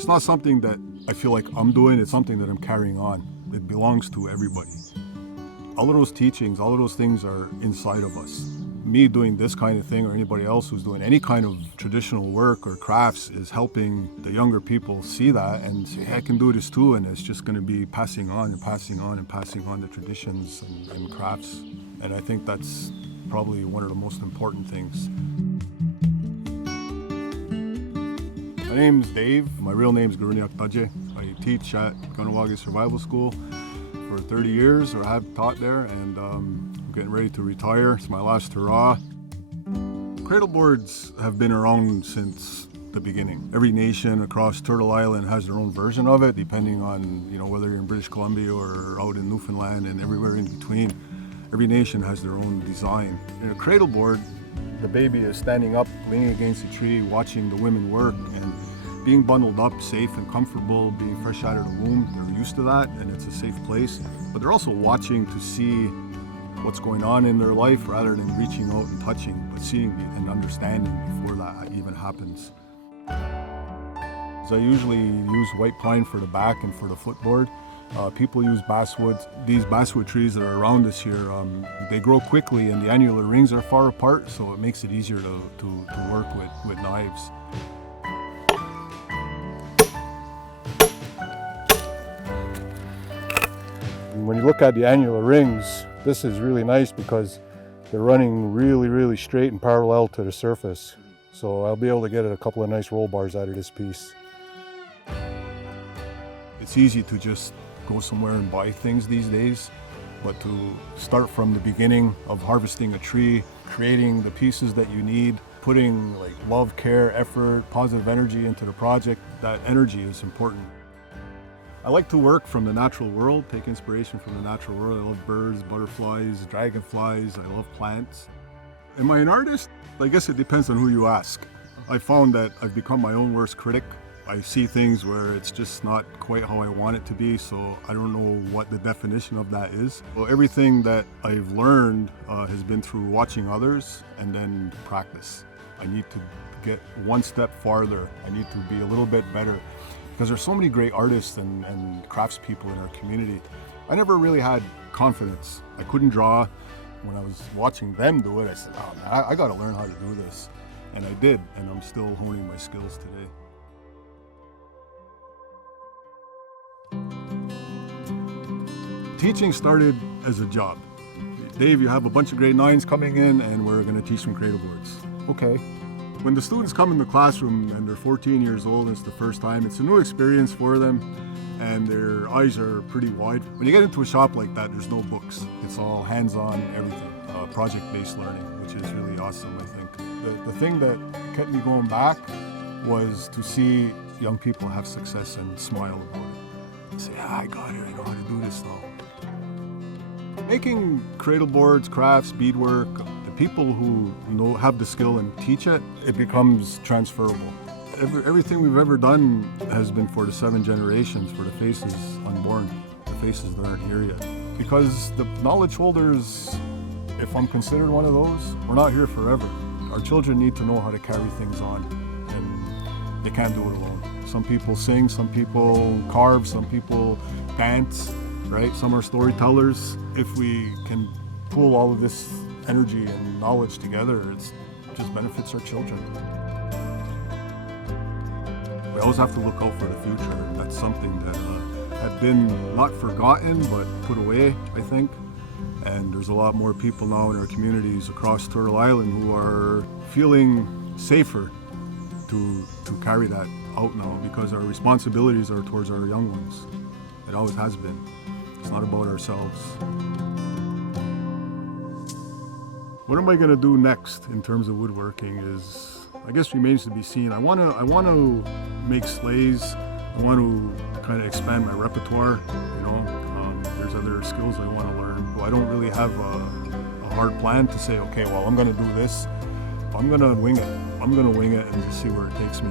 It's not something that I feel like I'm doing, it's something that I'm carrying on. It belongs to everybody. All of those teachings, all of those things are inside of us. Me doing this kind of thing, or anybody else who's doing any kind of traditional work or crafts, is helping the younger people see that and say, hey, I can do this too, and it's just going to be passing on and passing on and passing on the traditions and crafts. And I think that's probably one of the most important things. My name's Dave. My real name's Karonhiaktatie. I teach at Kahnawà Survival School for 30 years, or have taught there, and I'm getting ready to retire. It's my last hurrah. Cradleboards have been around since the beginning. Every nation across Turtle Island has their own version of it, depending on whether you're in British Columbia or out in Newfoundland and everywhere in between. Every nation has their own design. In a cradleboard, the baby is standing up, leaning against a tree, watching the women work, and being bundled up, safe and comfortable, being fresh out of the womb. They're used to that, and it's a safe place. But they're also watching to see what's going on in their life rather than reaching out and touching, but seeing and understanding before that even happens. So I usually use white pine for the back and for the footboard. People use basswood. These basswood trees that are around us here, they grow quickly and the annular rings are far apart, so it makes it easier to work with knives. When you look at the annular rings, this is really nice because they're running really straight and parallel to the surface. So I'll be able to get a couple of nice roll bars out of this piece. It's easy to just go somewhere and buy things these days, but to start from the beginning of harvesting a tree, creating the pieces that you need, putting like love, care, effort, positive energy into the project, that energy is important. I like to work from the natural world, take inspiration from the natural world. I love birds, butterflies, dragonflies, I love plants. Am I an artist? I guess it depends on who you ask. I found that I've become my own worst critic. I see things where it's just not quite how I want it to be, so I don't know what the definition of that is. Well, everything that I've learned has been through watching others and then practice. I need to get one step farther. I need to be a little bit better, because there's so many great artists and craftspeople in our community. I never really had confidence. I couldn't draw. When I was watching them do it, I said, oh man, I gotta learn how to do this. And I did, and I'm still honing my skills today. Teaching started as a job. Dave, you have a bunch of grade 9s coming in and we're gonna teach some cradleboards. Okay. When the students come in the classroom and they're 14 years old and it's the first time, it's a new experience for them and their eyes are pretty wide. When you get into a shop like that, there's no books. It's all hands-on everything, project-based learning, which is really awesome, I think. The thing that kept me going back was to see young people have success and smile about it. And say, I got it, I know how to do this now. Making cradleboards, crafts, beadwork, the people who have the skill and teach it, it becomes transferable. Everything we've ever done has been for the 7 generations, for the faces unborn, the faces that aren't here yet. Because the knowledge holders, if I'm considered one of those, we're not here forever. Our children need to know how to carry things on, and they can't do it alone. Some people sing, some people carve, some people dance, right? Some are storytellers. If we can pool all of this energy and knowledge together, it just benefits our children. We always have to look out for the future, and that's something that had been not forgotten but put away, I think. And there's a lot more people now in our communities across Turtle Island who are feeling safer to carry that out now, because our responsibilities are towards our young ones. It always has been. It's not about ourselves. What am I going to do next in terms of woodworking is, I guess, remains to be seen. I want to make sleighs. I want to kind of expand my repertoire. There's other skills I want to learn. Well, I don't really have a hard plan to say, okay, well, I'm going to do this. I'm going to wing it. I'm going to wing it and just see where it takes me.